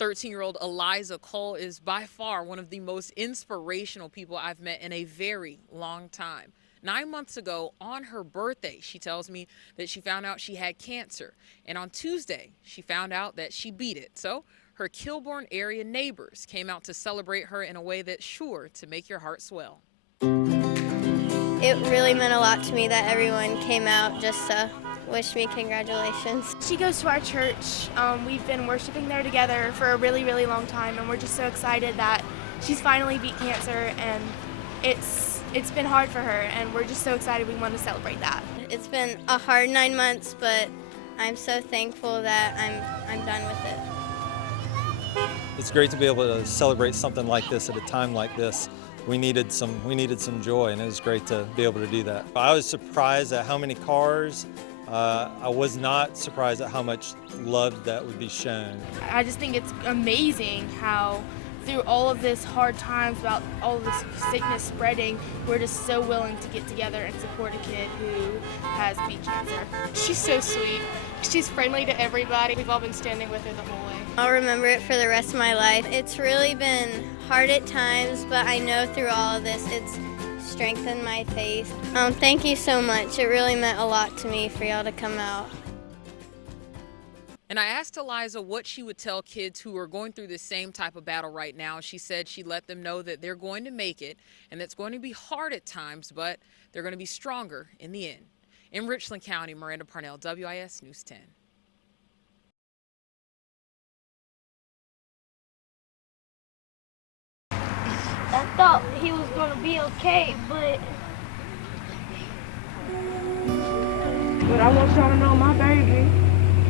13-year-old Eliza Cole is by far one of the most inspirational people I've met in a very long time. 9 months ago, on her birthday, she tells me that she found out she had cancer. And on Tuesday, she found out that she beat it. So her Kilbourne area neighbors came out to celebrate her in a way that's sure to make your heart swell. It really meant a lot to me that everyone came out just to wish me congratulations. She goes to our church. We've been worshiping there together for a really, really long time, and we're just so excited that she's finally beat cancer, and it's been hard for her, and we're just so excited we want to celebrate that. It's been a hard 9 months, but I'm so thankful that I'm done with it. It's great to be able to celebrate something like this at a time like this. We needed some joy, and it was great to be able to do that. I was surprised at how many cars. I was not surprised at how much love that would be shown. I just think it's amazing how through all of this hard times, about all of this sickness spreading, we're just so willing to get together and support a kid who has beat cancer. She's so sweet. She's friendly to everybody. We've all been standing with her the whole way. I'll remember it for the rest of my life. It's really been hard at times, but I know through all of this it's strengthened my faith. Thank you so much. It really meant a lot to me for y'all to come out. And I asked Eliza what she would tell kids who are going through the same type of battle right now. She said she'd let them know that they're going to make it, and it's going to be hard at times, but they're going to be stronger in the end. In Richland County, Miranda Parnell, WIS News 10. I thought he was going to be okay, but I want y'all to know my baby,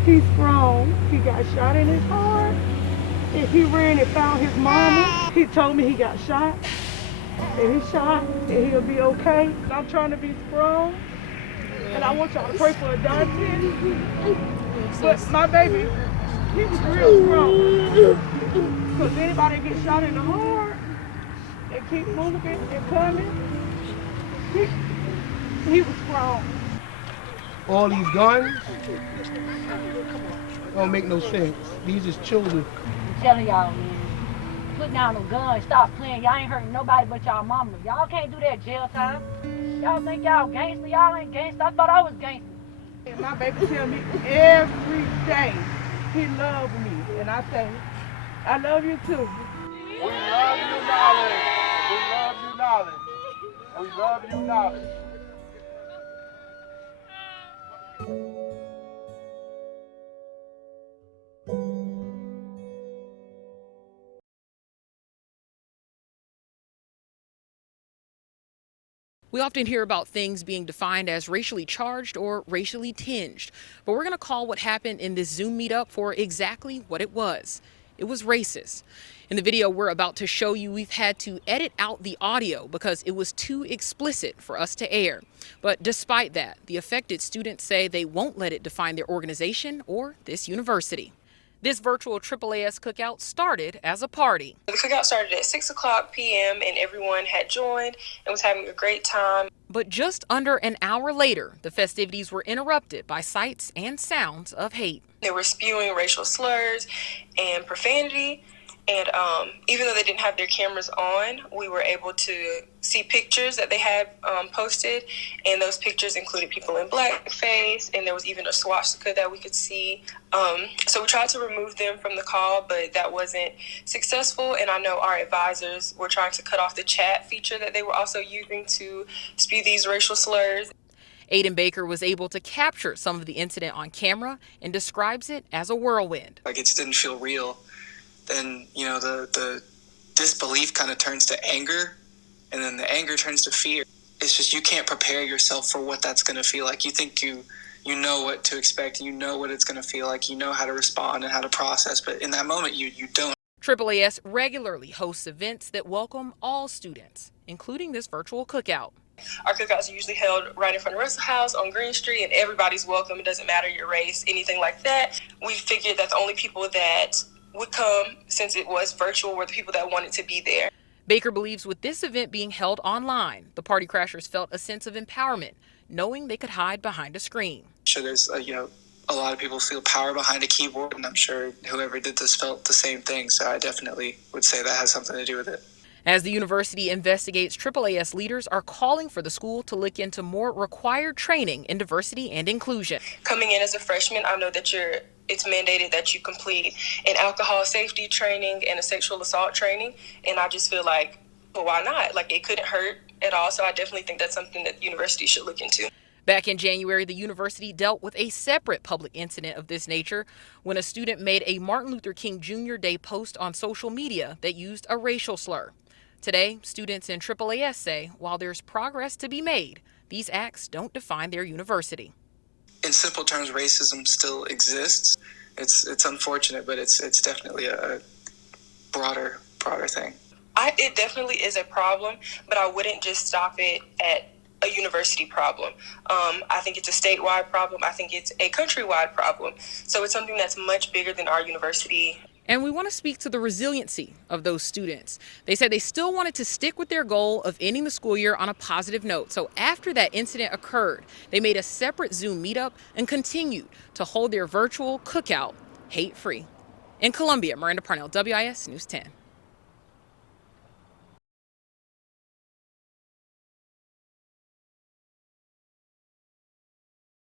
he's strong. He got shot in his heart. And he ran and found his mama. He told me he got shot. And he shot, and he'll be okay. I'm trying to be strong. And I want y'all to pray for Dante. But my baby, he was real strong. Because anybody get shot in the heart and keep moving and coming, he was strong. All these guns don't make no sense. These is children. I'm telling y'all, man, put down the gun, stop playing. Y'all ain't hurting nobody but y'all mama. Y'all can't do that jail time. Y'all think y'all gangster? Y'all ain't gangster. I thought I was gangster. And my baby tell me every day he loves me. And I say, I love you too. We love you, Knowledge. We love you, Knowledge. We love you, Knowledge. We often hear about things being defined as racially charged or racially tinged, but we're going to call what happened in this Zoom meetup for exactly what it was. It was racist. In the video we're about to show you, we've had to edit out the audio because it was too explicit for us to air. But despite that, the affected students say they won't let it define their organization or this university. This virtual AAAS cookout started as a party. The cookout started at 6 o'clock p.m. and everyone had joined and was having a great time. But just under an hour later, the festivities were interrupted by sights and sounds of hate. They were spewing racial slurs and profanity. And even though they didn't have their cameras on, we were able to see pictures that they had posted. And those pictures included people in blackface, and there was even a swastika that we could see. So we tried to remove them from the call, but that wasn't successful. And I know our advisors were trying to cut off the chat feature that they were also using to spew these racial slurs. Aiden Baker was able to capture some of the incident on camera and describes it as a whirlwind. Like, it just didn't feel real. Then, you know, the disbelief kind of turns to anger, and then the anger turns to fear. It's just, you can't prepare yourself for what that's going to feel like. You think you know what to expect, you know what it's going to feel like, you know how to respond and how to process, but in that moment, you don't. AAAS regularly hosts events that welcome all students, including this virtual cookout. Our cookouts are usually held right in front of Russell House on Green Street, and everybody's welcome. It doesn't matter your race, anything like that. We figured that the only people that would come, since it was virtual, were the people that wanted to be there. Baker believes with this event being held online, the party crashers felt a sense of empowerment, knowing they could hide behind a screen. Sure, there's a a lot of people feel power behind a keyboard, and I'm sure whoever did this felt the same thing. So I definitely would say that has something to do with it. As the university investigates, AAAS leaders are calling for the school to look into more required training in diversity and inclusion. Coming in as a freshman, I know that it's mandated that you complete an alcohol safety training and a sexual assault training, and I just feel like, well, why not? Like, it couldn't hurt at all, so I definitely think that's something that the university should look into. Back in January, the university dealt with a separate public incident of this nature when a student made a Martin Luther King Jr. Day post on social media that used a racial slur. Today, students in AAAS say while there's progress to be made, these acts don't define their university. In simple terms, racism still exists. It's unfortunate, but it's definitely a broader thing. It definitely is a problem, but I wouldn't just stop it at a university problem. I think it's a statewide problem. I think it's a countrywide problem. So it's something that's much bigger than our university. And we want to speak to the resiliency of those students. They said they still wanted to stick with their goal of ending the school year on a positive note. So after that incident occurred, they made a separate Zoom meetup and continued to hold their virtual cookout hate-free. In Columbia, Miranda Parnell, WIS News 10.